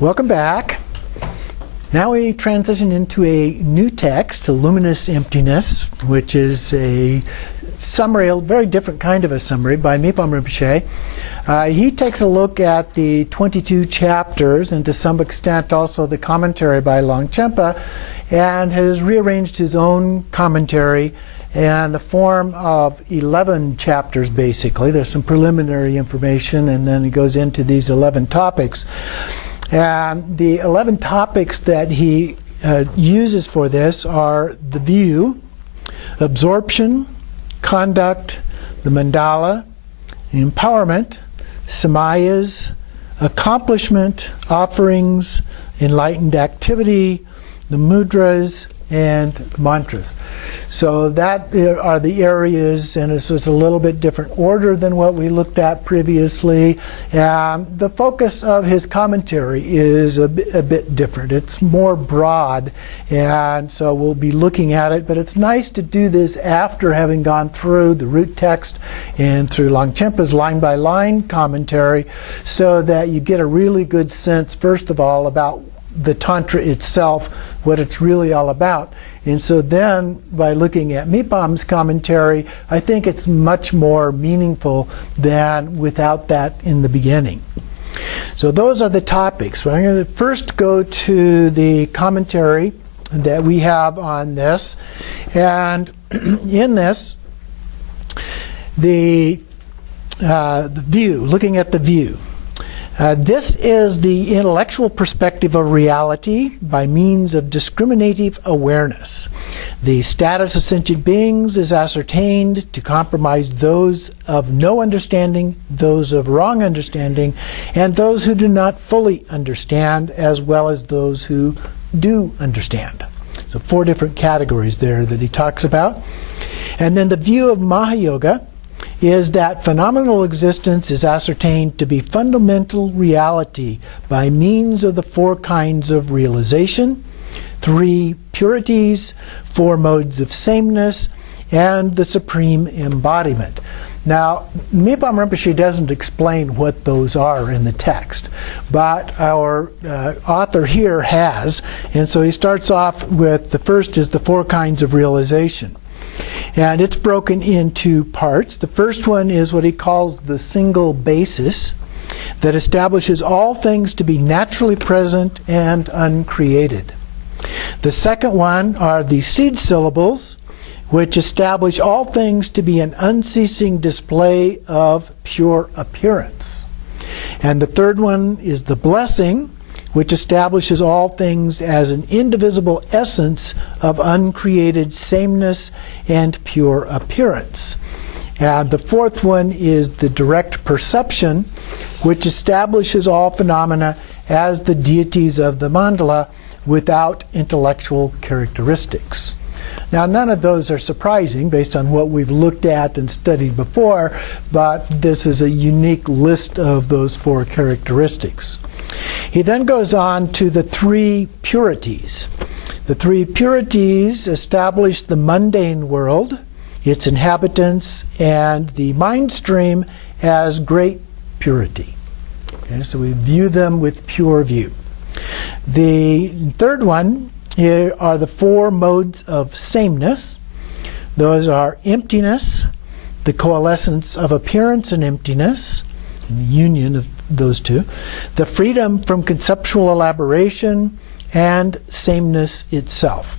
Welcome back. Now we transition into a new text, Luminous Emptiness, which is a summary, a very different kind of a summary by Mipham Rinpoche. He takes a look at the 22 chapters and to some extent also the commentary by Longchenpa, and has rearranged his own commentary in the form of 11 chapters basically. There's some preliminary information and then he goes into these 11 topics. And the 11 topics that he uses for this are the view, absorption, conduct, the mandala, empowerment, samayas, accomplishment, offerings, enlightened activity, the mudras, and mantras. So that are the areas, and it's a little bit different order than what we looked at previously. The focus of his commentary is a bit different. It's more broad, and so we'll be looking at it, but it's nice to do this after having gone through the root text and through Longchenpa's line-by-line commentary, so that you get a really good sense, first of all, about the Tantra itself, what it's really all about. And so then, by looking at Mipham's commentary, I think it's much more meaningful than without that in the beginning. So those are the topics. Well, I'm going to first go to the commentary that we have on this. And in this, the view, looking at the view. This is the intellectual perspective of reality by means of discriminative awareness. The status of sentient beings is ascertained to compromise those of no understanding, those of wrong understanding, and those who do not fully understand, as well as those who do understand. So 4 different categories there that he talks about. And then the view of Mahayoga is that phenomenal existence is ascertained to be fundamental reality by means of the 4 kinds of realization, 3 purities, 4 modes of sameness, and the Supreme Embodiment. Now, Mipham Rinpoche doesn't explain what those are in the text, but our author here has, and so he starts off with the first is the 4 kinds of realization. And it's broken into parts. The first one is what he calls the single basis that establishes all things to be naturally present and uncreated. The second one are the seed syllables, which establish all things to be an unceasing display of pure appearance. And the third one is the blessing, which establishes all things as an indivisible essence of uncreated sameness and pure appearance. And the fourth one is the direct perception, which establishes all phenomena as the deities of the mandala without intellectual characteristics. Now, none of those are surprising based on what we've looked at and studied before, but this is a unique list of those 4 characteristics. He then goes on to the 3 purities. The 3 purities establish the mundane world, its inhabitants, and the mind stream as great purity. Okay, so we view them with pure view. The third one are the 4 modes of sameness. Those are emptiness, the coalescence of appearance and emptiness, and the union of those 2, the freedom from conceptual elaboration, and sameness itself.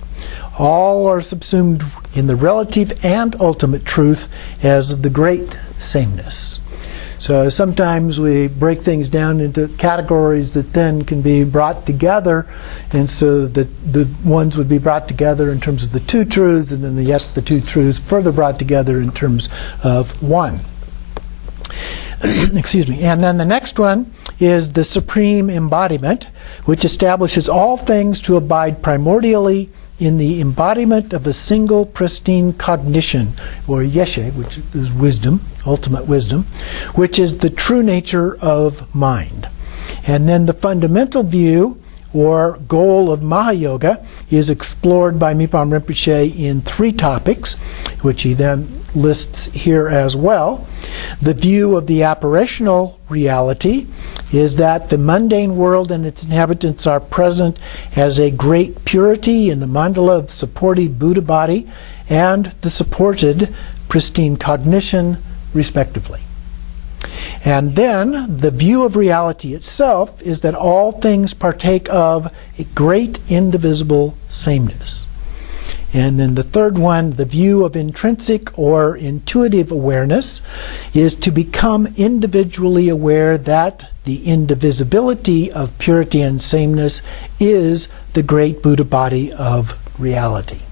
All are subsumed in the relative and ultimate truth as the great sameness. So sometimes we break things down into categories that then can be brought together, and so that the ones would be brought together in terms of the 2 truths, and then yet the 2 truths further brought together in terms of 1. Excuse me. And then the next one is the Supreme Embodiment, which establishes all things to abide primordially in the embodiment of a single pristine cognition, or yeshe, which is wisdom, ultimate wisdom, which is the true nature of mind. And then the fundamental view, or goal of Mahayoga, is explored by Mipham Rinpoche in 3 topics, which he then lists here as well. The view of the apparitional reality is that the mundane world and its inhabitants are present as a great purity in the mandala of the supportive Buddha body and the supported pristine cognition, respectively. And then the view of reality itself is that all things partake of a great indivisible sameness. And then the third one, the view of intrinsic or intuitive awareness, is to become individually aware that the indivisibility of purity and sameness is the great Buddha body of reality.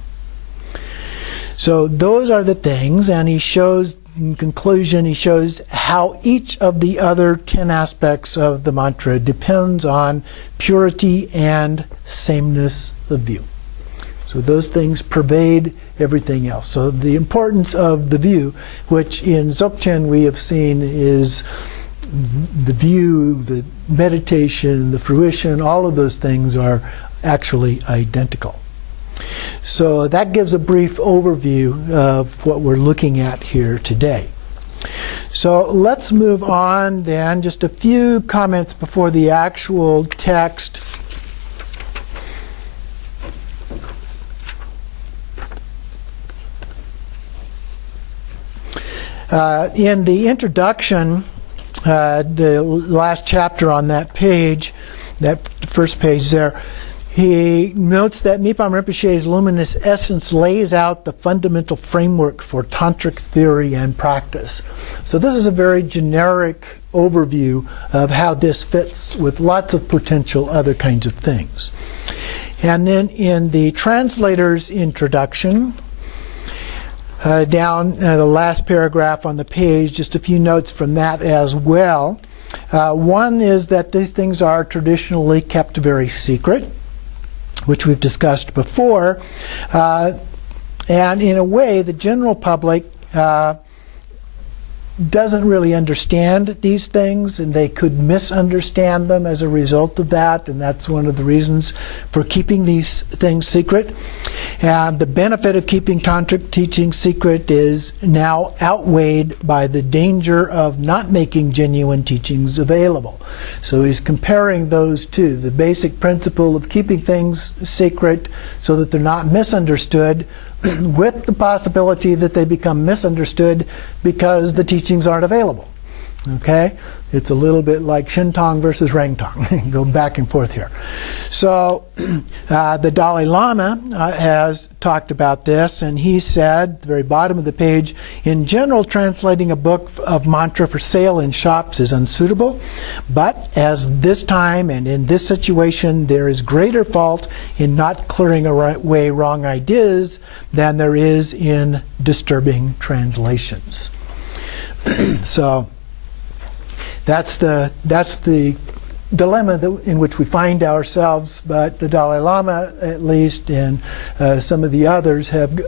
So those are the things, and he shows, in conclusion, he shows how each of the other 10 aspects of the mantra depends on purity and sameness of view. So those things pervade everything else. So the importance of the view, which in Dzogchen we have seen is the view, the meditation, the fruition, all of those things are actually identical. So that gives a brief overview of what we're looking at here today. So let's move on then, just a few comments before the actual text. In the introduction, the last chapter on that page, that first page there, he notes that Mipham Rinpoche's luminous essence lays out the fundamental framework for tantric theory and practice. So this is a very generic overview of how this fits with lots of potential other kinds of things. And then in the translator's introduction, down the last paragraph on the page, just a few notes from that as well. One is that these things are traditionally kept very secret, which we've discussed before. And in a way, the general public doesn't really understand these things, and they could misunderstand them as a result of that, and that's one of the reasons for keeping these things secret. And the benefit of keeping tantric teaching secret is now outweighed by the danger of not making genuine teachings available. So he's comparing those two, the basic principle of keeping things secret so that they're not misunderstood, with the possibility that they become misunderstood because the teachings aren't available. Okay? It's a little bit like Shintong versus Rangtong. Go back and forth here. So the Dalai Lama has talked about this, and he said, at the very bottom of the page, in general, translating a book of mantra for sale in shops is unsuitable, but as this time and in this situation, there is greater fault in not clearing away wrong ideas than there is in disturbing translations. So that's the dilemma in which we find ourselves, but the Dalai Lama, at least, and some of the others have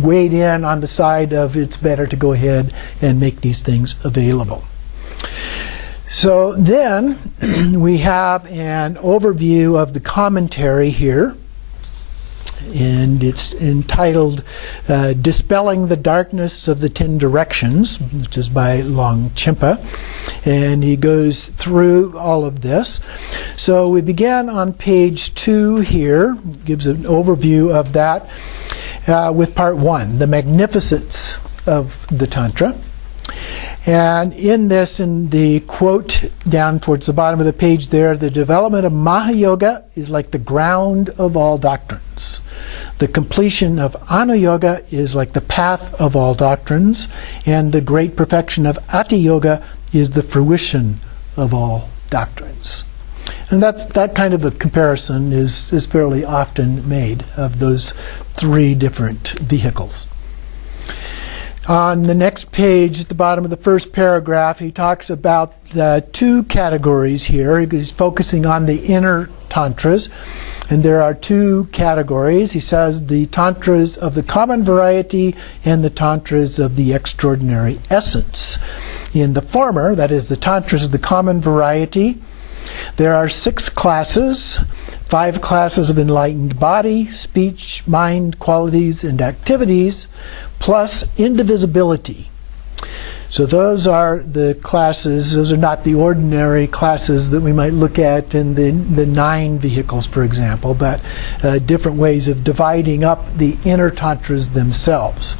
weighed in on the side of it's better to go ahead and make these things available. So then we have an overview of the commentary here, and it's entitled Dispelling the Darkness of the 10 Directions, which is by Longchenpa, and he goes through all of this. So we began on page 2 here, gives an overview of that with part 1, the magnificence of the Tantra. And in this, in the quote down towards the bottom of the page there, the development of Mahayoga is like the ground of all doctrines. The completion of Ana-yoga is like the path of all doctrines, and the great perfection of Ati-yoga is the fruition of all doctrines. And that kind of a comparison is fairly often made of those 3 different vehicles. On the next page, at the bottom of the first paragraph, he talks about the 2 categories here. He's focusing on the inner tantras. And there are 2 categories. He says the tantras of the common variety and the tantras of the extraordinary essence. In the former, that is the tantras of the common variety, there are 6 classes, 5 classes of enlightened body, speech, mind, qualities, and activities, plus indivisibility. So those are the classes. Those are not the ordinary classes that we might look at in the 9 vehicles, for example, but different ways of dividing up the inner tantras themselves.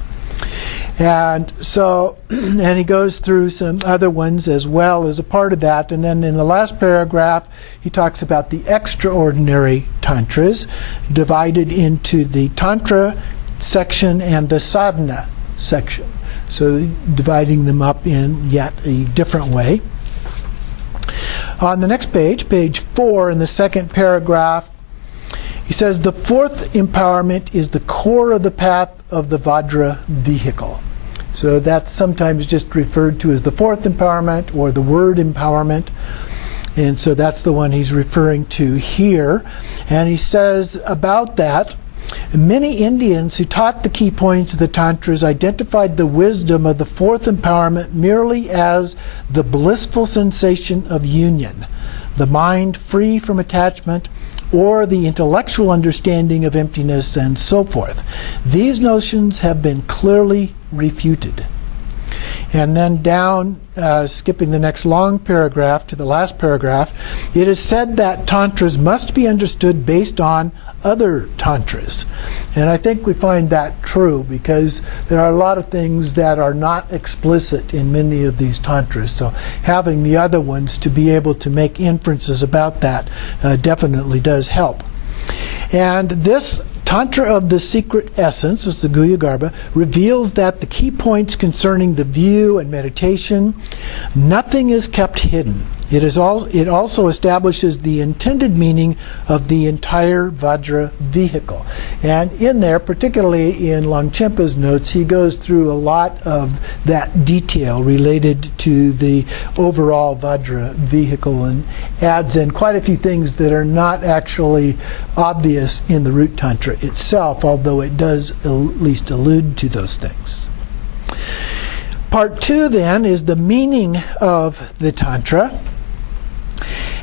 And so, and he goes through some other ones as well as a part of that. And then in the last paragraph, he talks about the extraordinary tantras, divided into the tantra section and the sadhana section. So dividing them up in yet a different way. On the next page, page 4, in the second paragraph, he says the 4th empowerment is the core of the path of the Vajra vehicle. So that's sometimes just referred to as the 4th empowerment or the word empowerment. And so that's the one he's referring to here. And he says about that, many Indians who taught the key points of the Tantras identified the wisdom of the 4th empowerment merely as the blissful sensation of union, the mind free from attachment, or the intellectual understanding of emptiness, and so forth. These notions have been clearly refuted. And then down, skipping the next long paragraph to the last paragraph, it is said that tantras must be understood based on other tantras. And I think we find that true because there are a lot of things that are not explicit in many of these tantras. So having the other ones to be able to make inferences about that definitely does help. And this Tantra of the Secret Essence, it's the Guhyagarbha, reveals that the key points concerning the view and meditation, nothing is kept hidden. It also establishes the intended meaning of the entire Vajra vehicle. And in there, particularly in Longchenpa's notes, he goes through a lot of that detail related to the overall Vajra vehicle and adds in quite a few things that are not actually obvious in the root Tantra itself, although it does at least allude to those things. Part 2 then is the meaning of the Tantra.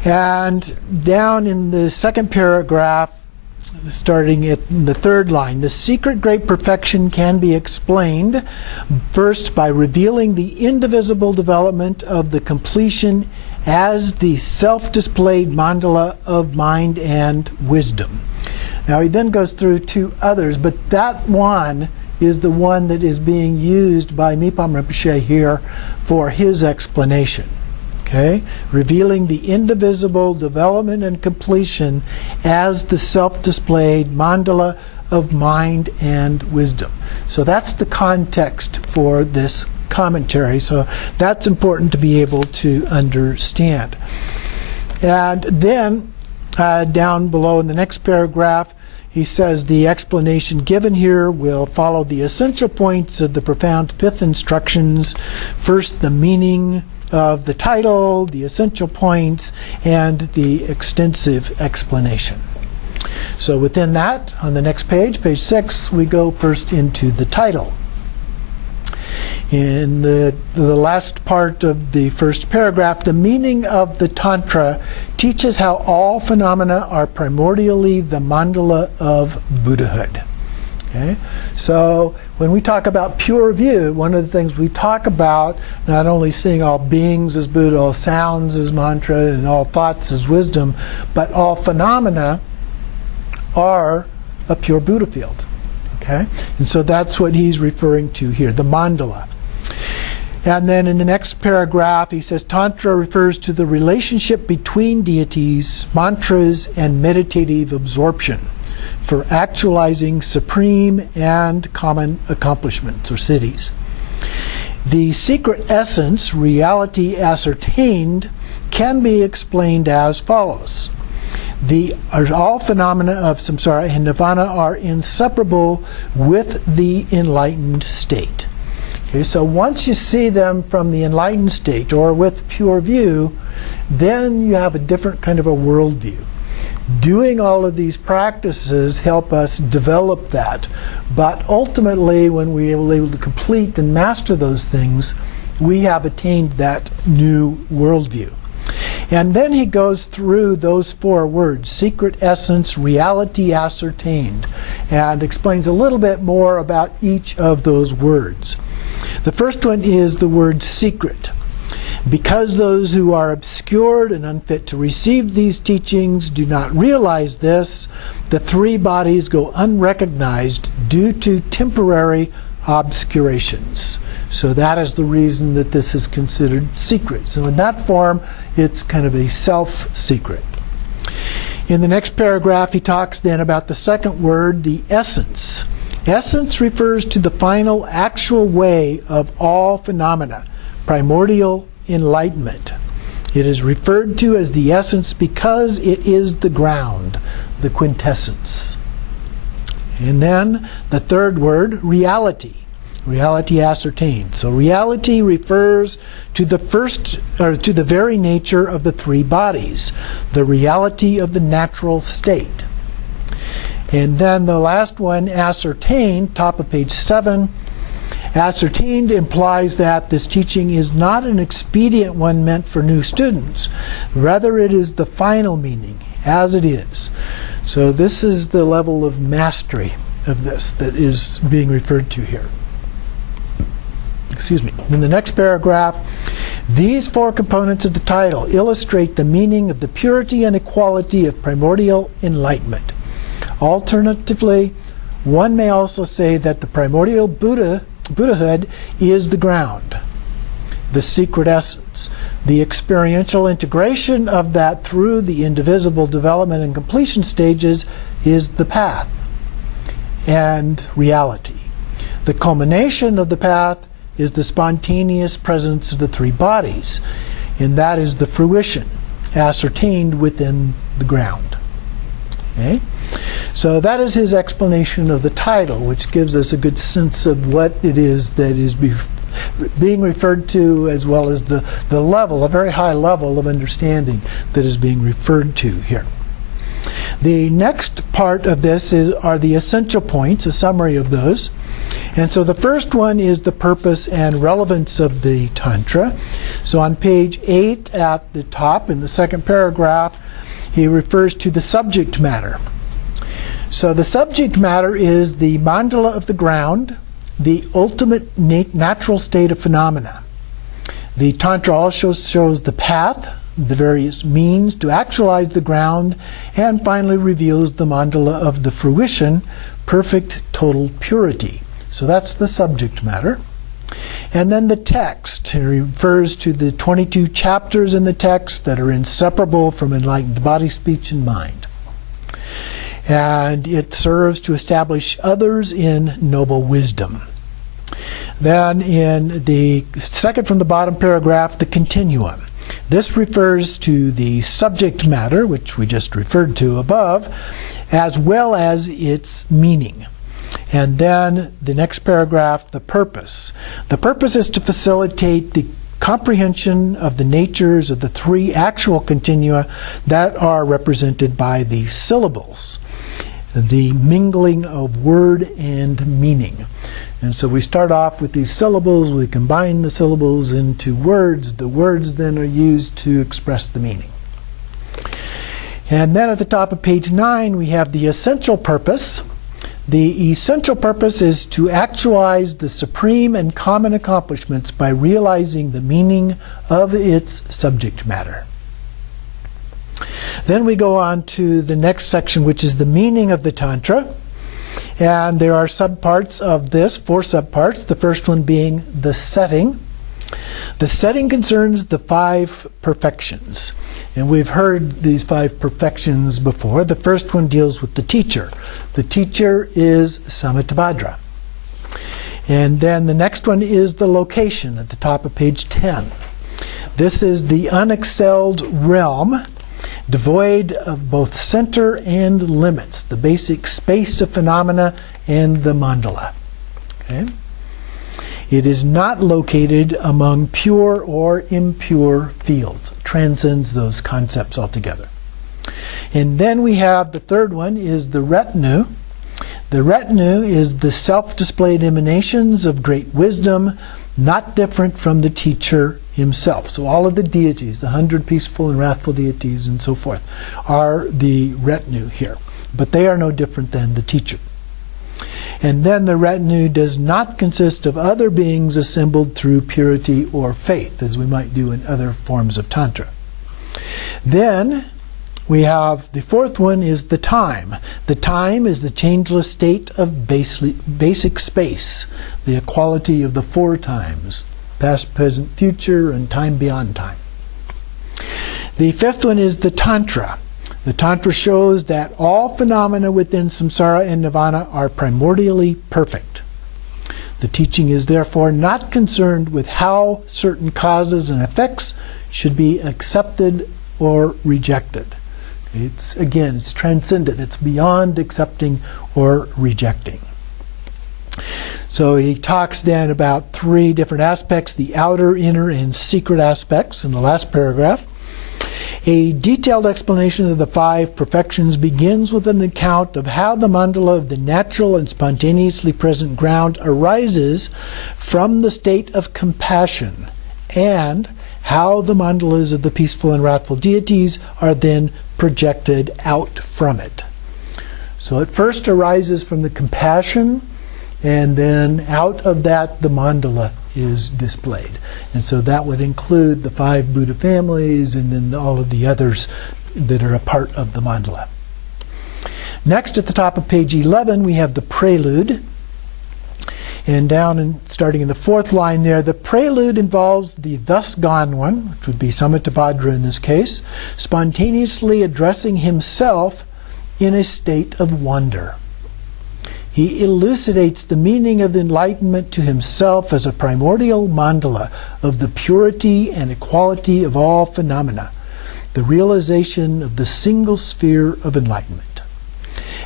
And down in the second paragraph, starting at the 3rd line, the secret great perfection can be explained first by revealing the indivisible development of the completion as the self-displayed mandala of mind and wisdom. Now he then goes through 2 others, but that one is the one that is being used by Mipham Rinpoche here for his explanation. Okay? Revealing the indivisible development and completion as the self-displayed mandala of mind and wisdom. So that's the context for this commentary. So that's important to be able to understand. And then down below in the next paragraph, he says the explanation given here will follow the essential points of the profound pith instructions. First, the meaning of the title, the essential points, and the extensive explanation. So within that, on the next page, page 6, we go first into the title. In the last part of the first paragraph, the meaning of the Tantra teaches how all phenomena are primordially the mandala of Buddhahood. Okay? So when we talk about pure view, one of the things we talk about, not only seeing all beings as Buddha, all sounds as mantra, and all thoughts as wisdom, but all phenomena are a pure Buddha field. Okay? And so that's what he's referring to here, the mandala. And then in the next paragraph, he says, Tantra refers to the relationship between deities, mantras, and meditative absorption for actualizing supreme and common accomplishments or siddhis. The secret essence, reality ascertained, can be explained as follows. All phenomena of samsara and nirvana are inseparable with the enlightened state. Okay, so once you see them from the enlightened state or with pure view, then you have a different kind of a worldview. Doing all of these practices help us develop that. But ultimately, when we're able to complete and master those things, we have attained that new worldview. And then he goes through those 4 words, secret essence, reality ascertained, and explains a little bit more about each of those words. The first one is the word secret. Because those who are obscured and unfit to receive these teachings do not realize this, the three bodies go unrecognized due to temporary obscurations. So that is the reason that this is considered secret. So in that form, it's kind of a self-secret. In the next paragraph, he talks then about the second word, the essence. Essence refers to the final actual way of all phenomena, primordial enlightenment. It is referred to as the essence because it is the ground, the quintessence. And then the third word, reality. Reality ascertained. So reality refers to the very nature of the three bodies, the reality of the natural state. And then the last one, ascertained, top of page 7. Ascertained implies that this teaching is not an expedient one meant for new students. Rather, it is the final meaning, as it is. So this is the level of mastery of this that is being referred to here. Excuse me. In the next paragraph, these four components of the title illustrate the meaning of the purity and equality of primordial enlightenment. Alternatively, one may also say that the primordial Buddhahood is the ground, the secret essence. The experiential integration of that through the indivisible development and completion stages is the path and reality. The culmination of the path is the spontaneous presence of the three bodies, and that is the fruition ascertained within the ground. Okay? So that is his explanation of the title, which gives us a good sense of what it is that is being referred to, as well as the level, a very high level of understanding that is being referred to here. The next part of this are the essential points, a summary of those. And so the first one is the purpose and relevance of the Tantra. So on page 8 at the top, in the second paragraph, he refers to the subject matter. So the subject matter is the mandala of the ground, the ultimate natural state of phenomena. The Tantra also shows the path, the various means to actualize the ground, and finally reveals the mandala of the fruition, perfect total purity. So that's the subject matter. And then the text refers to the 22 chapters in the text that are inseparable from enlightened body, speech, and mind. And it serves to establish others in noble wisdom. Then in the second from the bottom paragraph, the continuum. This refers to the subject matter, which we just referred to above, as well as its meaning. And then the next paragraph, the purpose. The purpose is to facilitate the comprehension of the natures of the three actual continua that are represented by the syllables, the mingling of word and meaning. And so we start off with these syllables, we combine the syllables into words. The words then are used to express the meaning. And then at the top of page 9, we have the essential purpose. The essential purpose is to actualize the supreme and common accomplishments by realizing the meaning of its subject matter. Then we go on to the next section, which is the meaning of the Tantra. And there are subparts of this, 4 subparts, the first one being the setting. The setting concerns the 5 perfections. And we've heard these 5 perfections before. The first one deals with the teacher. The teacher is Samittabhadra. And then the next one is the location at the top of page 10. This is the unexcelled realm, devoid of both center and limits, the basic space of phenomena and the mandala. Okay? It is not located among pure or impure fields. It transcends those concepts altogether. And then we have the third one is the retinue. The retinue is the self-displayed emanations of great wisdom, not different from the teacher himself. So all of the deities, the 100 peaceful and wrathful deities and so forth, are the retinue here. But they are no different than the teacher. And then the retinue does not consist of other beings assembled through purity or faith, as we might do in other forms of Tantra. Then we have the fourth one is the time. The time is the changeless state of basic space, the equality of the four times, past, present, future, and time beyond time. The fifth one is the Tantra. The Tantra shows that all phenomena within samsara and nirvana are primordially perfect. The teaching is therefore not concerned with how certain causes and effects should be accepted or rejected. It's transcendent. It's beyond accepting or rejecting. So he talks then about three different aspects, the outer, inner, and secret aspects in the last paragraph. A detailed explanation of the five perfections begins with an account of how the mandala of the natural and spontaneously present ground arises from the state of compassion, and how the mandalas of the peaceful and wrathful deities are then projected out from it. So it first arises from the compassion, and then out of that the mandala is displayed. And so that would include the five Buddha families and then all of the others that are a part of the mandala. Next, at the top of page 11, we have the prelude. And down and starting in the fourth line there, the prelude involves the thus gone one, which would be Samattabhadra in this case, spontaneously addressing himself in a state of wonder. He elucidates the meaning of enlightenment to himself as a primordial mandala of the purity and equality of all phenomena, the realization of the single sphere of enlightenment.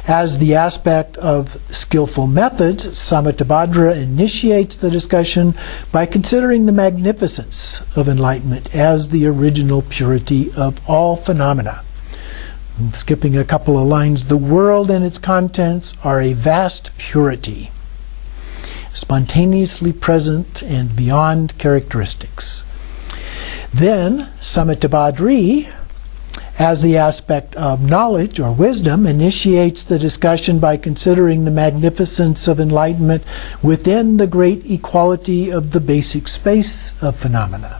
As the aspect of skillful methods, Samattabhadra initiates the discussion by considering the magnificence of enlightenment as the original purity of all phenomena. And skipping a couple of lines, the world and its contents are a vast purity, spontaneously present and beyond characteristics. Then, Samattabhadri, as the aspect of knowledge or wisdom, initiates the discussion by considering the magnificence of enlightenment within the great equality of the basic space of phenomena.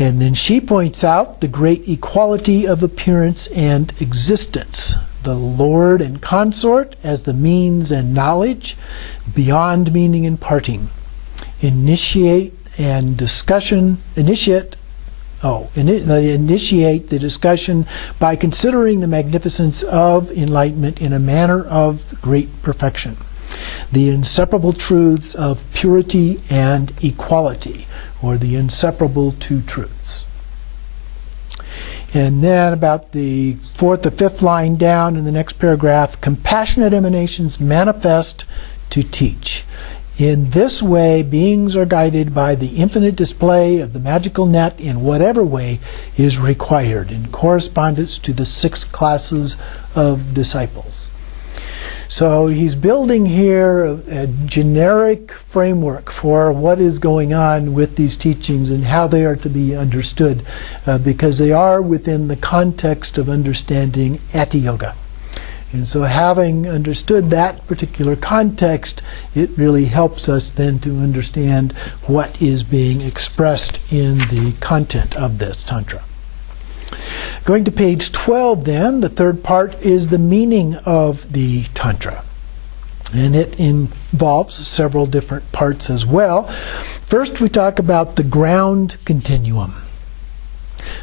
And then she points out the great equality of appearance and existence, the Lord and consort as the means and knowledge, beyond meaning and parting. Initiate the discussion by considering the magnificence of enlightenment in a manner of great perfection, the inseparable truths of purity and equality, or the inseparable two truths. And then about the fourth or fifth line down in the next paragraph, compassionate emanations manifest to teach. In this way, beings are guided by the infinite display of the magical net in whatever way is required, in correspondence to the 6 classes of disciples. So he's building here a generic framework for what is going on with these teachings and how they are to be understood, because they are within the context of understanding Ati Yoga. And so having understood that particular context, it really helps us then to understand what is being expressed in the content of this Tantra. Going to page 12 then, the third part is the meaning of the Tantra. And it involves several different parts as well. First we talk about the ground continuum.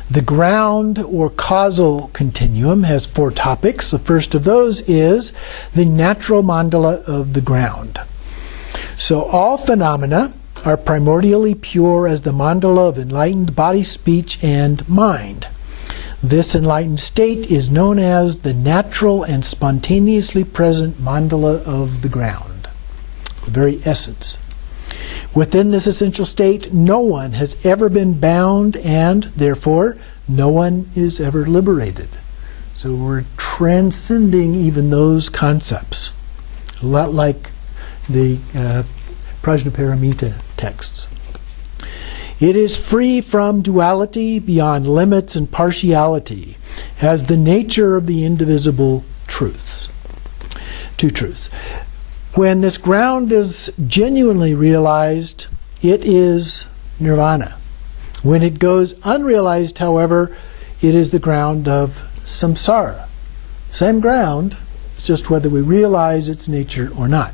The ground or causal continuum has 4 topics. The first of those is the natural mandala of the ground. So all phenomena are primordially pure as the mandala of enlightened body, speech, and mind. This enlightened state is known as the natural and spontaneously present mandala of the ground, the very essence. Within this essential state, no one has ever been bound, and therefore no one is ever liberated. So we're transcending even those concepts, a lot like the Prajnaparamita texts. It is free from duality, beyond limits and partiality, as the nature of the indivisible truths. 2 truths. When this ground is genuinely realized, it is nirvana. When it goes unrealized, however, it is the ground of samsara. Same ground, it's just whether we realize its nature or not.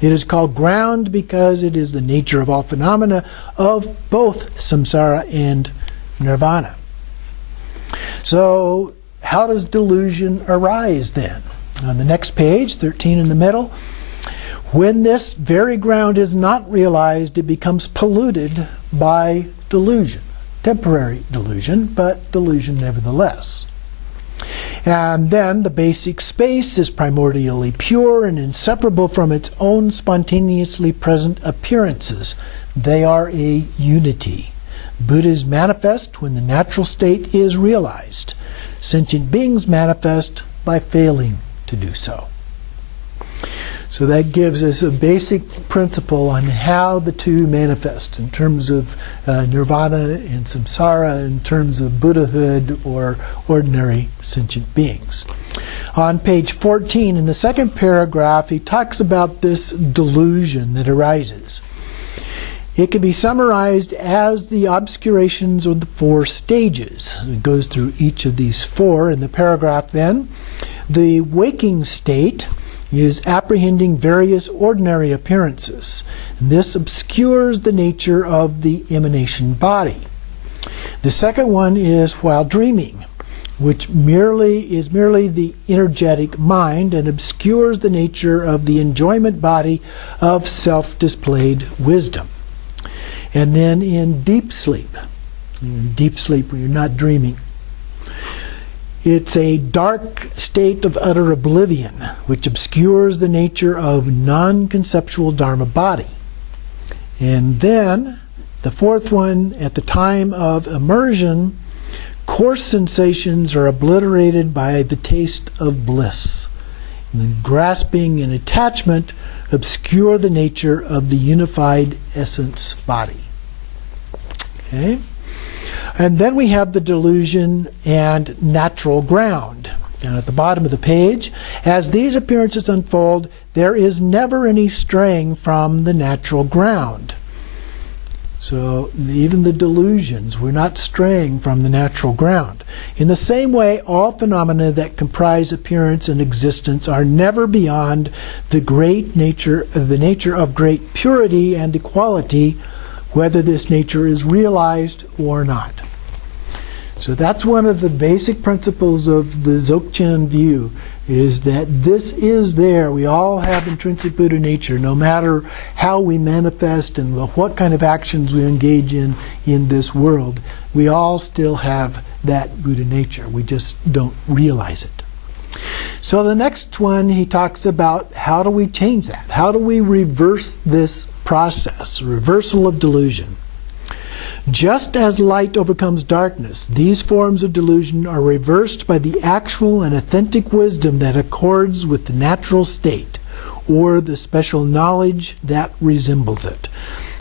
It is called ground because it is the nature of all phenomena of both samsara and nirvana. So, how does delusion arise then? On the next page, 13 in the middle, when this very ground is not realized, it becomes polluted by delusion. Temporary delusion, but delusion nevertheless. And then the basic space is primordially pure and inseparable from its own spontaneously present appearances. They are a unity. Buddhas manifest when the natural state is realized. Sentient beings manifest by failing to do so. So that gives us a basic principle on how the two manifest in terms of nirvana and samsara, in terms of Buddhahood or ordinary sentient beings. On page 14, in the second paragraph, he talks about this delusion that arises. It can be summarized as the obscurations of the four stages. It goes through each of these four in the paragraph then. The waking state is apprehending various ordinary appearances. And this obscures the nature of the emanation body. The second one is while dreaming, which is merely the energetic mind and obscures the nature of the enjoyment body of self-displayed wisdom. And then in deep sleep when you're not dreaming, it's a dark state of utter oblivion, which obscures the nature of non-conceptual Dharma body. And then, the fourth one, at the time of immersion, coarse sensations are obliterated by the taste of bliss. And then grasping and attachment obscure the nature of the unified essence body. Okay? And then we have the delusion and natural ground. And at the bottom of the page, as these appearances unfold, there is never any straying from the natural ground. So even the delusions, we're not straying from the natural ground. In the same way, all phenomena that comprise appearance and existence are never beyond the nature of great purity and equality, whether this nature is realized or not. So that's one of the basic principles of the Dzogchen view, is that this is there. We all have intrinsic Buddha nature, no matter how we manifest and what kind of actions we engage in this world. We all still have that Buddha nature. We just don't realize it. So the next one, he talks about how do we change that? How do we reverse this process, reversal of delusion? Just as light overcomes darkness, these forms of delusion are reversed by the actual and authentic wisdom that accords with the natural state, or the special knowledge that resembles it.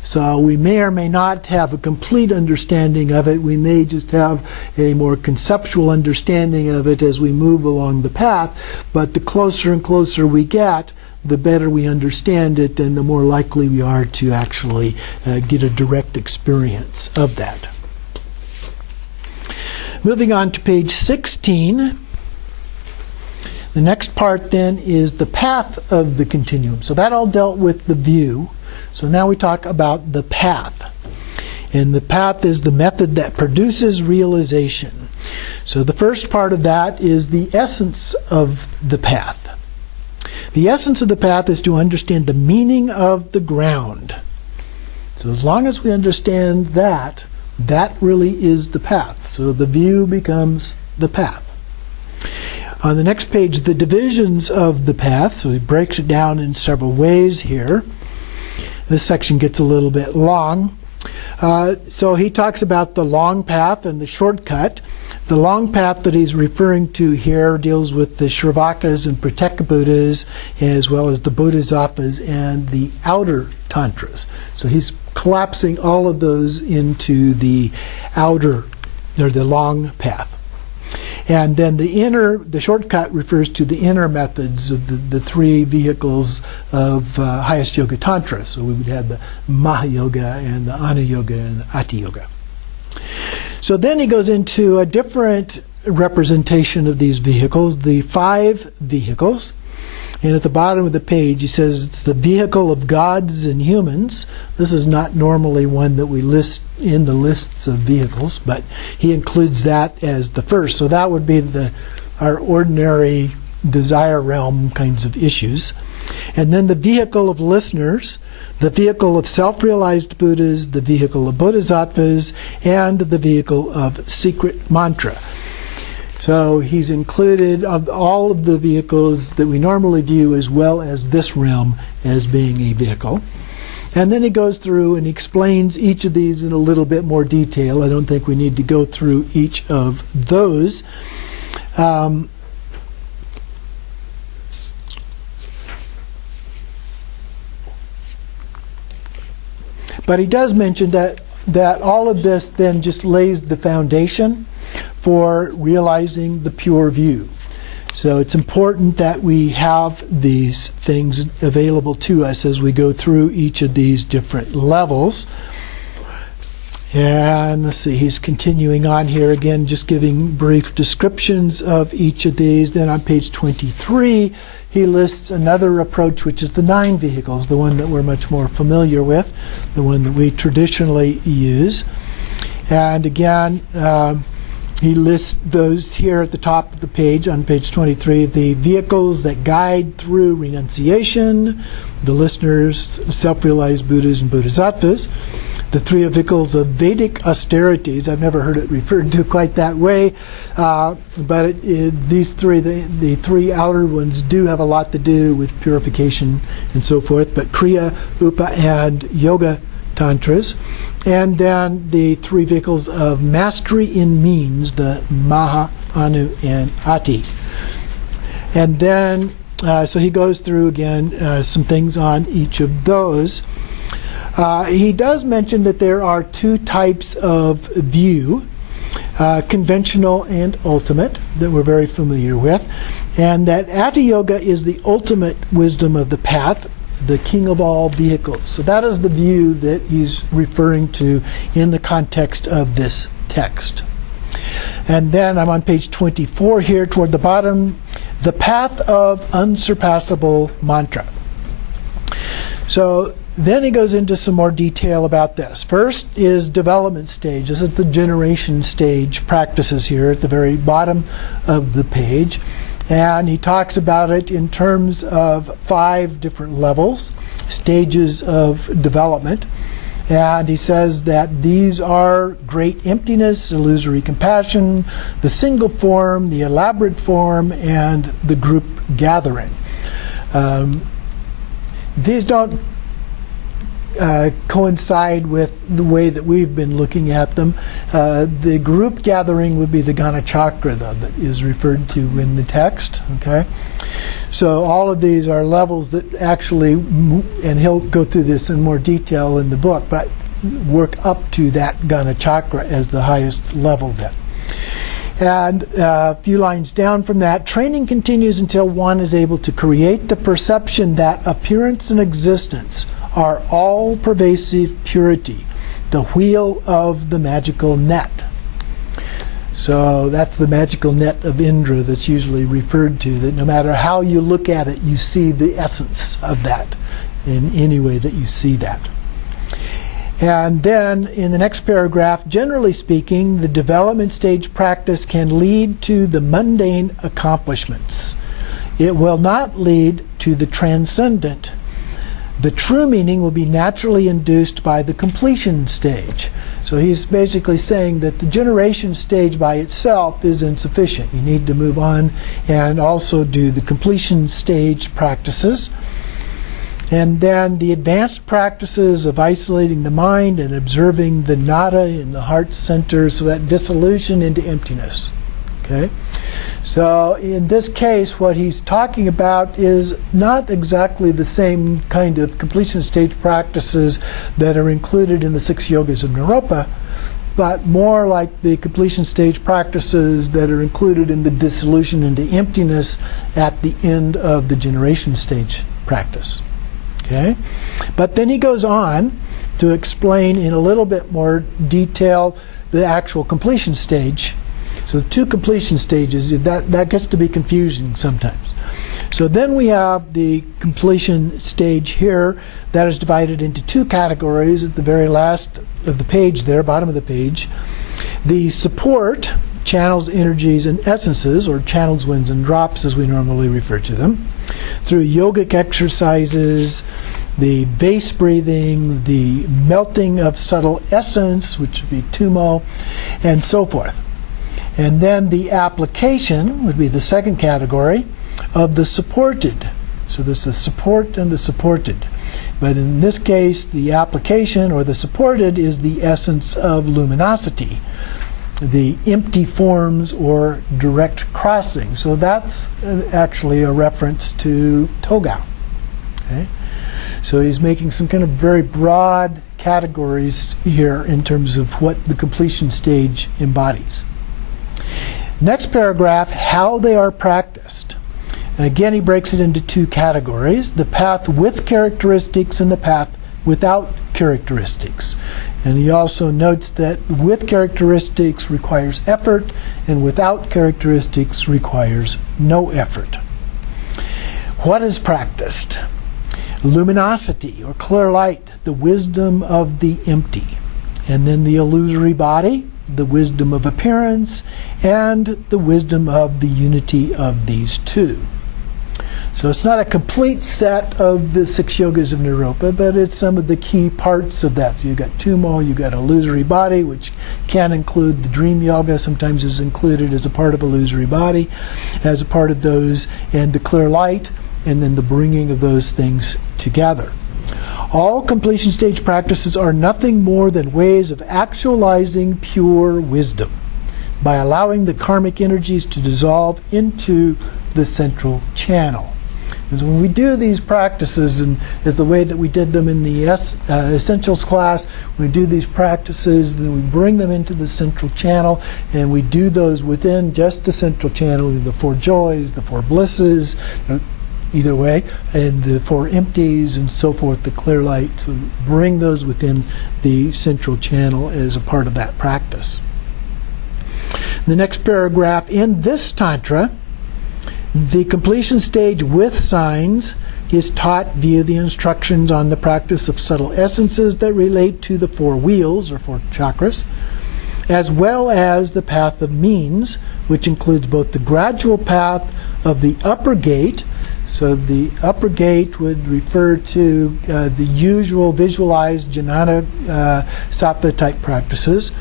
So we may or may not have a complete understanding of it. We may just have a more conceptual understanding of it as we move along the path, but the closer and closer we get, the better we understand it, and the more likely we are to actually get a direct experience of that. Moving on to page 16, the next part then is the path of the continuum. So that all dealt with the view. So now we talk about the path. And the path is the method that produces realization. So the first part of that is the essence of the path. The essence of the path is to understand the meaning of the ground. So as long as we understand that, that really is the path. So the view becomes the path. On the next page, the divisions of the path. So he breaks it down in several ways here. This section gets a little bit long. So he talks about the long path and the shortcut. The long path that he's referring to here deals with the Shravakas and Prateka Buddhas, as well as the Bodhisattvas and the outer Tantras. So he's collapsing all of those into the outer, or the long path. And then the shortcut refers to the inner methods of the three vehicles of highest yoga tantra. So we would have the Maha Yoga and the Ana Yoga and the Ati Yoga. So then he goes into a different representation of these vehicles, the 5 vehicles. And at the bottom of the page, he says it's the vehicle of gods and humans. This is not normally one that we list in the lists of vehicles, but he includes that as the first. So that would be our ordinary desire realm kinds of issues. And then the vehicle of listeners, the vehicle of self-realized Buddhas, the vehicle of bodhisattvas, and the vehicle of secret mantra. So he's included of all of the vehicles that we normally view, as well as this realm as being a vehicle. And then he goes through and explains each of these in a little bit more detail. I don't think we need to go through each of those. But he does mention that all of this then just lays the foundation for realizing the pure view. So it's important that we have these things available to us as we go through each of these different levels. And let's see, he's continuing on here again, just giving brief descriptions of each of these. Then on page 23, he lists another approach, which is the 9 vehicles, the one that we're much more familiar with, the one that we traditionally use. And again, he lists those here at the top of the page, on page 23, the vehicles that guide through renunciation, the listeners, self-realized Buddhas and bodhisattvas, the 3 vehicles of Vedic austerities. I've never heard it referred to quite that way, but these 3, the 3 outer ones, do have a lot to do with purification and so forth, but Kriya, Upa, and Yoga Tantras. And then the 3 vehicles of mastery in means, the Maha, Anu, and Ati. And then, so he goes through again some things on each of those. He does mention that there are 2 types of view, conventional and ultimate, that we're very familiar with, and that Ati Yoga is the ultimate wisdom of the path, the king of all vehicles. So that is the view that he's referring to in the context of this text. And then I'm on page 24 here toward the bottom, the path of unsurpassable mantra. So then he goes into some more detail about this. First is development stage. This is the generation stage practices here at the very bottom of the page. And he talks about it in terms of 5 different levels, stages of development. And he says that these are great emptiness, illusory compassion, the single form, the elaborate form, and the group gathering. These don't coincide with the way that we've been looking at them. The group gathering would be the Ghana Chakra, though, that is referred to in the text. Okay, so all of these are levels that actually, and he'll go through this in more detail in the book, but work up to that Ghana Chakra as the highest level then. And a few lines down from that, training continues until one is able to create the perception that appearance and existence are all-pervasive purity, the wheel of the magical net. So that's the magical net of Indra that's usually referred to, that no matter how you look at it, you see the essence of that in any way that you see that. And then in the next paragraph, generally speaking, the development stage practice can lead to the mundane accomplishments. It will not lead to the transcendent. The true meaning will be naturally induced by the completion stage. So he's basically saying that the generation stage by itself is insufficient. You need to move on and also do the completion stage practices. And then the advanced practices of isolating the mind and observing the nada in the heart center, so that dissolution into emptiness. Okay? So in this case, what he's talking about is not exactly the same kind of completion stage practices that are included in the 6 yogas of Naropa, but more like the completion stage practices that are included in the dissolution into emptiness at the end of the generation stage practice. Okay? But then he goes on to explain in a little bit more detail the actual completion stage. So the two completion stages, that gets to be confusing sometimes. So then we have the completion stage here that is divided into two categories at the very last of the page there, bottom of the page. The support, channels, energies, and essences, or channels, winds, and drops as we normally refer to them, through yogic exercises, the vase breathing, the melting of subtle essence, which would be tumo, and so forth. And then the application would be the second category of the supported. So there's the support and the supported. But in this case, the application or the supported is the essence of luminosity, the empty forms or direct crossing. So that's actually a reference to Togao. Okay? So he's making some kind of very broad categories here in terms of what the completion stage embodies. Next paragraph, how they are practiced. Again, he breaks it into two categories, the path with characteristics and the path without characteristics. And he also notes that with characteristics requires effort, and without characteristics requires no effort. What is practiced? Luminosity, or clear light, the wisdom of the empty. And then the illusory body, the wisdom of appearance, and the wisdom of the unity of these two. So it's not a complete set of the 6 yogas of Niropa, but it's some of the key parts of that. So you've got tumo, you've got illusory body, which can include the dream yoga, sometimes is included as a part of illusory body, as a part of those, and the clear light, and then the bringing of those things together. All completion stage practices are nothing more than ways of actualizing pure wisdom by allowing the karmic energies to dissolve into the central channel. And so when we do these practices, and as the way that we did them in the Essentials class, we do these practices, then we bring them into the central channel, and we do those within just the central channel, the 4 joys, the 4 blisses, either way, and the 4 empties, and so forth, the clear light, to bring those within the central channel as a part of that practice. The next paragraph, in this Tantra, the completion stage with signs is taught via the instructions on the practice of subtle essences that relate to the 4 wheels, or 4 chakras, as well as the path of means, which includes both the gradual path of the upper gate. So the upper gate would refer to the usual visualized jnana sattva type practices,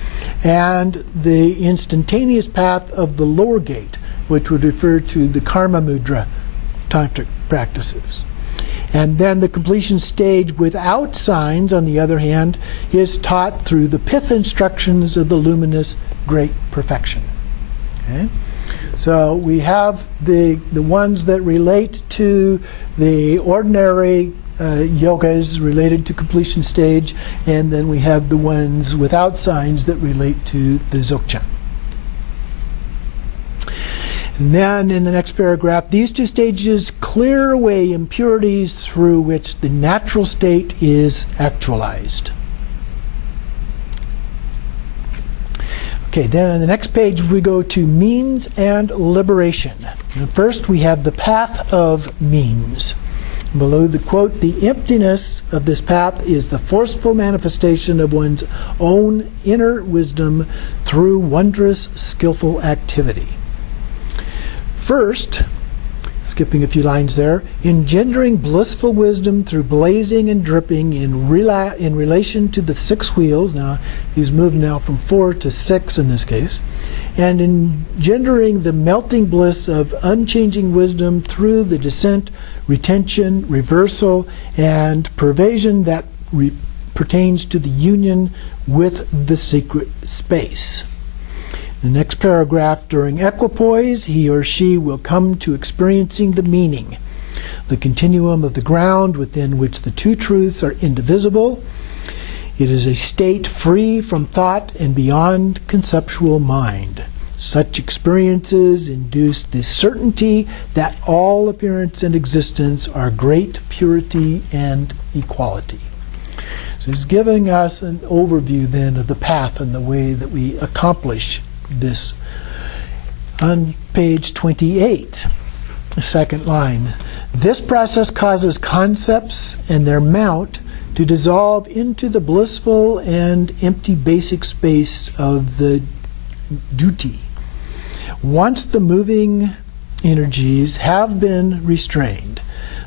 and the instantaneous path of the lower gate, which would refer to the karma mudra tantric practices. And then the completion stage without signs, on the other hand, is taught through the pith instructions of the luminous great perfection. Okay? So we have the ones that relate to the ordinary yogas related to completion stage, and then we have the ones without signs that relate to the dzogchen. And then in the next paragraph, these 2 stages clear away impurities through which the natural state is actualized. Okay, then on the next page we go to means and liberation. And first we have the path of means. Below the quote, the emptiness of this path is the forceful manifestation of one's own inner wisdom through wondrous, skillful activity. First, skipping a few lines there, engendering blissful wisdom through blazing and dripping in relation to the 6 wheels. Now, he's moved now from 4 to 6 in this case. And engendering the melting bliss of unchanging wisdom through the descent, retention, reversal, and pervasion that pertains to the union with the secret space. The next paragraph, during equipoise, he or she will come to experiencing the meaning, the continuum of the ground within which the 2 truths are indivisible, It is a state free from thought and beyond conceptual mind. Such experiences induce the certainty that all appearance and existence are great purity and equality. So he's giving us an overview then of the path and the way that we accomplish this. On page 28, the second line, this process causes concepts and their mount to dissolve into the blissful and empty basic space of the duty. Once the moving energies have been restrained,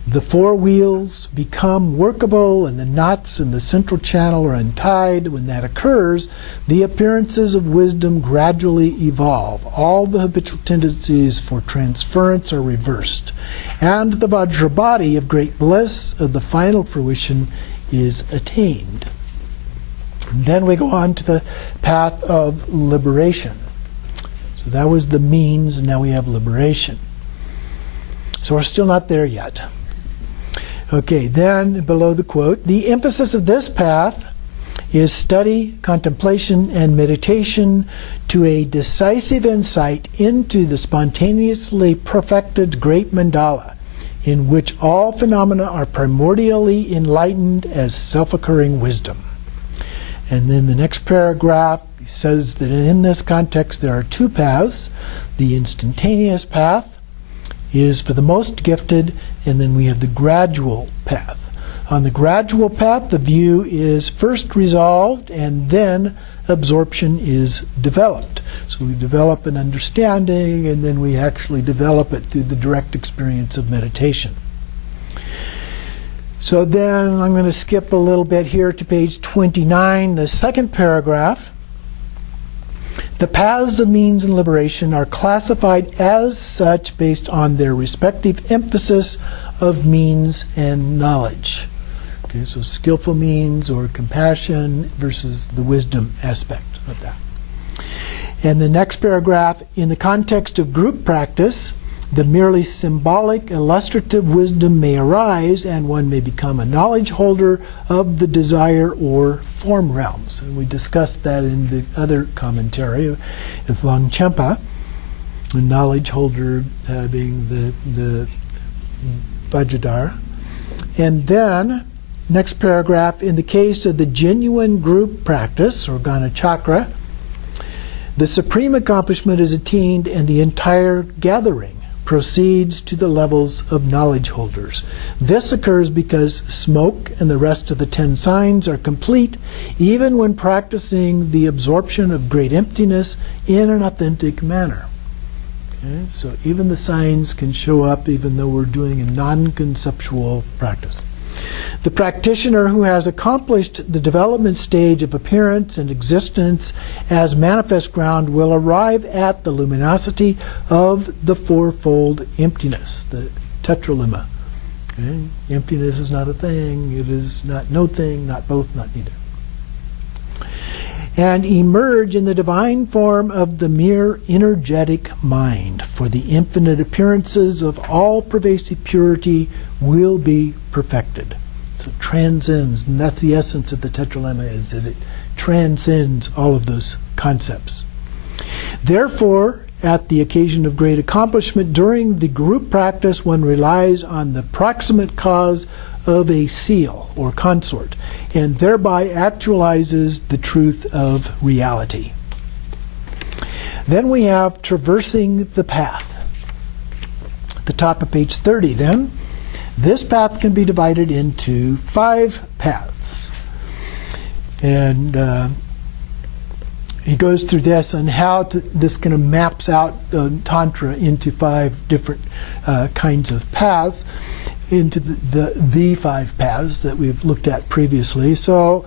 the four wheels become workable and the knots in the central channel are untied. When that occurs, the appearances of wisdom gradually evolve. All the habitual tendencies for transference are reversed. And the Vajra body of great bliss of the final fruition is attained. And then we go on to the path of liberation. So that was the means, and now we have liberation. So we're still not there yet. Okay, then below the quote, the emphasis of this path is study, contemplation, and meditation to a decisive insight into the spontaneously perfected great mandala, in which all phenomena are primordially enlightened as self-occurring wisdom. And then the next paragraph says that in this context there are two paths. The instantaneous path is for the most gifted, and then we have the gradual path. On the gradual path, the view is first resolved and then absorption is developed. So we develop an understanding and then we actually develop it through the direct experience of meditation. So then I'm going to skip a little bit here to page 29, the second paragraph. The paths of means and liberation are classified as such based on their respective emphasis of means and knowledge. Okay, so skillful means or compassion versus the wisdom aspect of that. And the next paragraph, in the context of group practice, the merely symbolic, illustrative wisdom may arise, and one may become a knowledge holder of the desire or form realms. And we discussed that in the other commentary of Longchenpa, the knowledge holder being the Vajradhara. And then, next paragraph, in the case of the genuine group practice, or Ghana Chakra, the supreme accomplishment is attained and the entire gathering proceeds to the levels of knowledge holders. This occurs because smoke and the rest of the 10 signs are complete even when practicing the absorption of great emptiness in an authentic manner. Okay? So even the signs can show up even though we're doing a non-conceptual practice. The practitioner who has accomplished the development stage of appearance and existence as manifest ground will arrive at the luminosity of the fourfold emptiness, the tetralemma. Okay? Emptiness is not a thing, it is not no thing, not both, not neither. And emerge in the divine form of the mere energetic mind, for the infinite appearances of all pervasive purity will be perfected. So it transcends, and that's the essence of the tetralemma, is that it transcends all of those concepts. Therefore, at the occasion of great accomplishment during the group practice, one relies on the proximate cause of a seal or consort, and thereby actualizes the truth of reality. Then we have traversing the path. At the top of page 30 then, this path can be divided into 5 paths. And he goes through this and how this kind of maps out Tantra into 5 different kinds of paths, into the 5 paths that we've looked at previously. So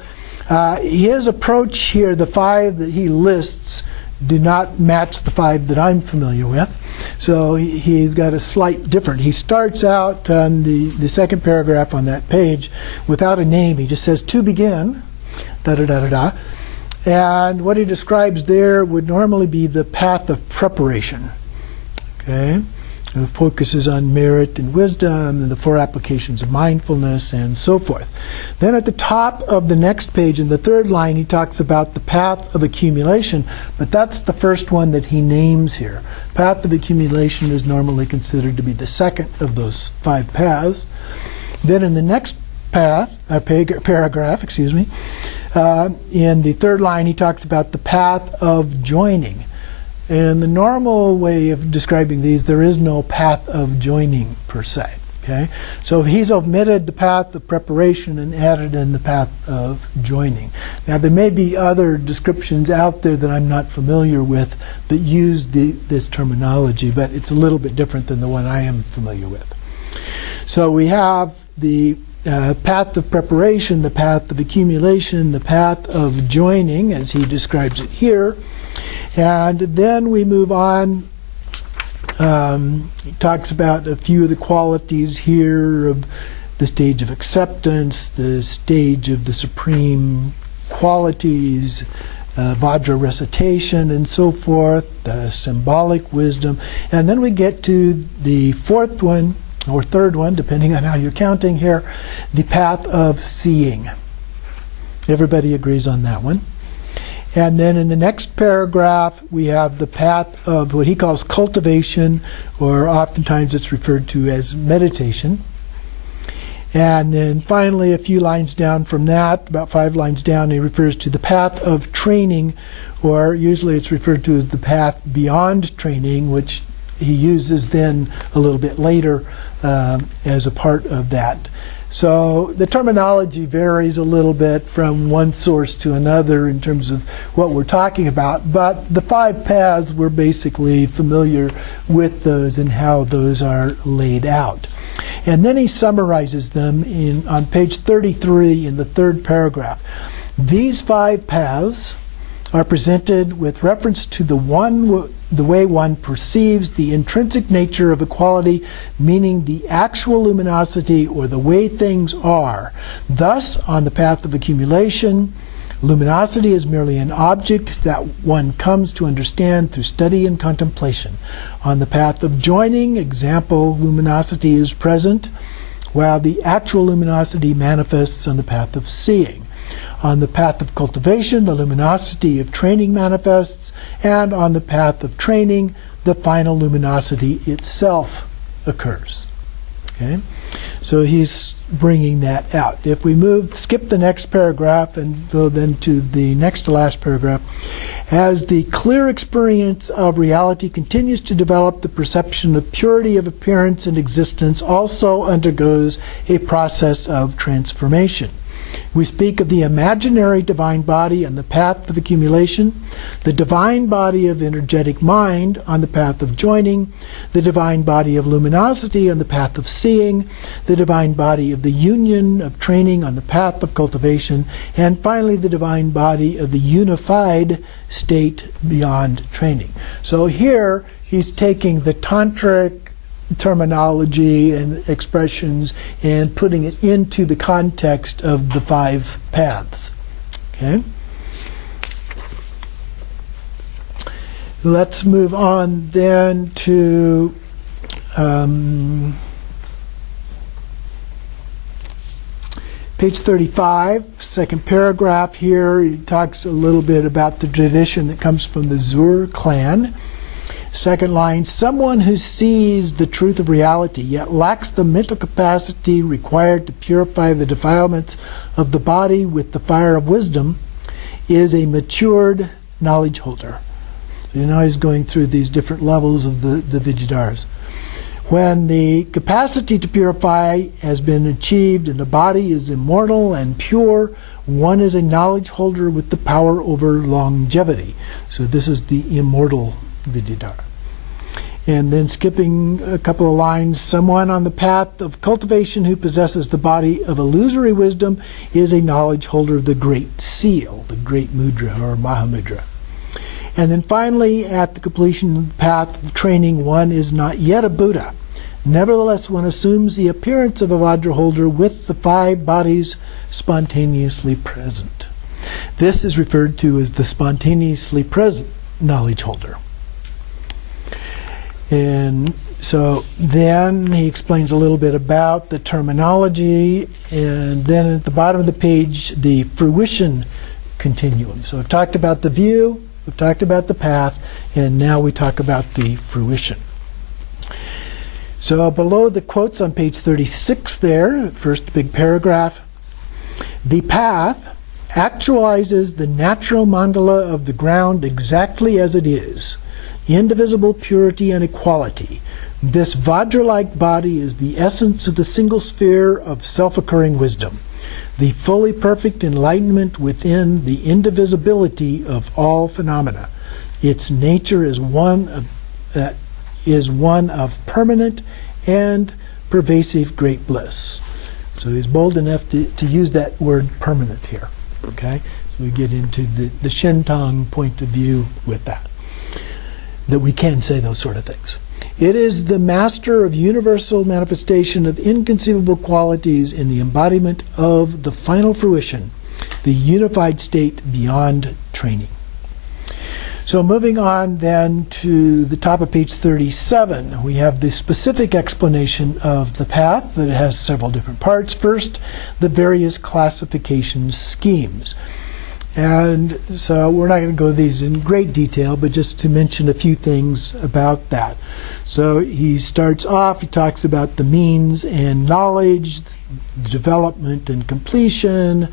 his approach here, the 5 that he lists, do not match the 5 that I'm familiar with. So he's got a slight different. He starts out on the second paragraph on that page without a name. He just says, to begin, da-da-da-da-da. And what he describes there would normally be the path of preparation. Okay? It focuses on merit and wisdom and the 4 applications of mindfulness and so forth. Then at the top of the next page, in the 3rd line, he talks about the path of accumulation, but that's the first one that he names here. Path of accumulation is normally considered to be the second of those 5 paths. Then in the next paragraph, in the 3rd line, he talks about the path of joining. In the normal way of describing these, there is no path of joining per se. Okay? So he's omitted the path of preparation and added in the path of joining. Now there may be other descriptions out there that I'm not familiar with that use this terminology, but it's a little bit different than the one I am familiar with. So we have the path of preparation, the path of accumulation, the path of joining, as he describes it here. And then we move on. He talks about a few of the qualities here of the stage of acceptance, the stage of the supreme qualities, Vajra recitation, and so forth, symbolic wisdom. And then we get to the 4th one, or 3rd one, depending on how you're counting here, the path of seeing. Everybody agrees on that one. And then in the next paragraph, we have the path of what he calls cultivation, or oftentimes it's referred to as meditation. And then finally, a few lines down from that, about 5 lines down, he refers to the path of training, or usually it's referred to as the path beyond training, which he uses then a little bit later as a part of that. So the terminology varies a little bit from one source to another in terms of what we're talking about, but the 5 paths, we're basically familiar with those and how those are laid out. And then he summarizes them on page 33 in the 3rd paragraph. These 5 paths are presented with reference to the way one perceives the intrinsic nature of a quality, meaning the actual luminosity or the way things are. Thus, on the path of accumulation, luminosity is merely an object that one comes to understand through study and contemplation. On the path of joining, example, luminosity is present, while the actual luminosity manifests on the path of seeing. On the path of cultivation, the luminosity of training manifests, and on the path of training, the final luminosity itself occurs. Okay? So he's bringing that out. If we skip the next paragraph and go then to the next to last paragraph, as the clear experience of reality continues to develop, the perception of purity of appearance and existence also undergoes a process of transformation. We speak of the imaginary divine body on the path of accumulation, the divine body of energetic mind on the path of joining, the divine body of luminosity on the path of seeing, the divine body of the union of training on the path of cultivation, and finally the divine body of the unified state beyond training. So here he's taking the tantric terminology and expressions and putting it into the context of the 5 paths. Okay? Let's move on then to page 35, 2nd paragraph here. He talks a little bit about the tradition that comes from the Zur clan. 2nd line, someone who sees the truth of reality yet lacks the mental capacity required to purify the defilements of the body with the fire of wisdom is a matured knowledge holder. You know, he's going through these different levels of the Vidyadharas. When the capacity to purify has been achieved and the body is immortal and pure, one is a knowledge holder with the power over longevity. So this is the immortal Vidyadhara. And then skipping a couple of lines, someone on the path of cultivation who possesses the body of illusory wisdom is a knowledge holder of the Great Seal, the Great Mudra or Mahamudra. And then finally, at the completion of the path of training, one is not yet a Buddha. Nevertheless, one assumes the appearance of a Vajra holder with the 5 bodies spontaneously present. This is referred to as the spontaneously present knowledge holder. And So then he explains a little bit about the terminology, and then at the bottom of the page, the fruition continuum. So we've talked about the view, we've talked about the path, and now we talk about the fruition. So below the quotes on page 36 there, first big paragraph, the path actualizes the natural mandala of the ground exactly as it is, indivisible purity and equality. This Vajra-like body is the essence of the single sphere of self-occurring wisdom, the fully perfect enlightenment within the indivisibility of all phenomena. Its nature is one of permanent and pervasive great bliss. So he's bold enough to use that word permanent here. Okay? So we get into the Shentong point of view with that we can say those sort of things. It is the master of universal manifestation of inconceivable qualities in the embodiment of the final fruition, the unified state beyond training. So moving on then to the top of page 37, we have the specific explanation of the path that has several different parts. First, the various classification schemes. And so we're not going to go these in great detail, but just to mention a few things about that. So he starts off, he talks about the means and knowledge, the development and completion,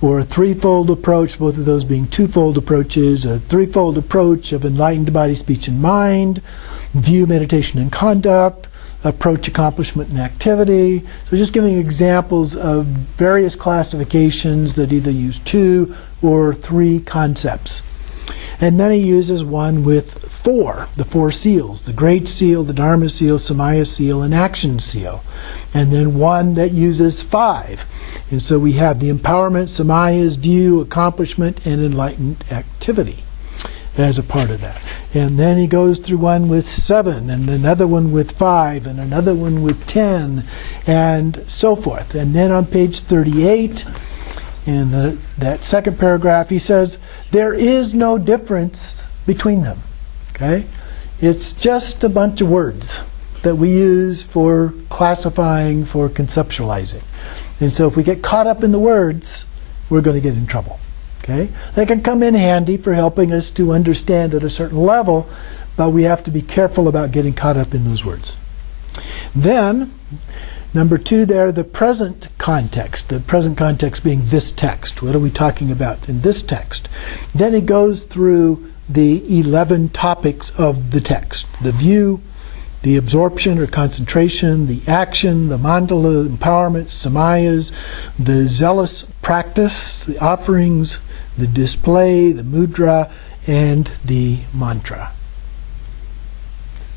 or a threefold approach, both of those being twofold approaches, a threefold approach of enlightened body, speech, and mind, view, meditation, and conduct, approach, accomplishment, and activity. So just giving examples of various classifications that either use 2 or 3 concepts. And then he uses one with 4, the 4 seals, the Great Seal, the Dharma Seal, Samaya Seal, and Action Seal. And then one that uses 5. And so we have the empowerment, Samaya's view, accomplishment, and enlightened activity as a part of that. And then he goes through one with 7, and another one with 5, and another one with 10, and so forth. And then on page 38, in that second paragraph, he says, there is no difference between them. Okay? It's just a bunch of words that we use for classifying, for conceptualizing. And so if we get caught up in the words, we're going to get in trouble. Okay? They can come in handy for helping us to understand at a certain level, but we have to be careful about getting caught up in those words. Then, number 2 there, the present context. The present context being this text. What are we talking about in this text? Then he goes through the 11 topics of the text. The view, the absorption or concentration, the action, the mandala, the empowerment, samayas, the zealous practice, the offerings, the display, the mudra, and the mantra.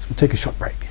So we'll take a short break.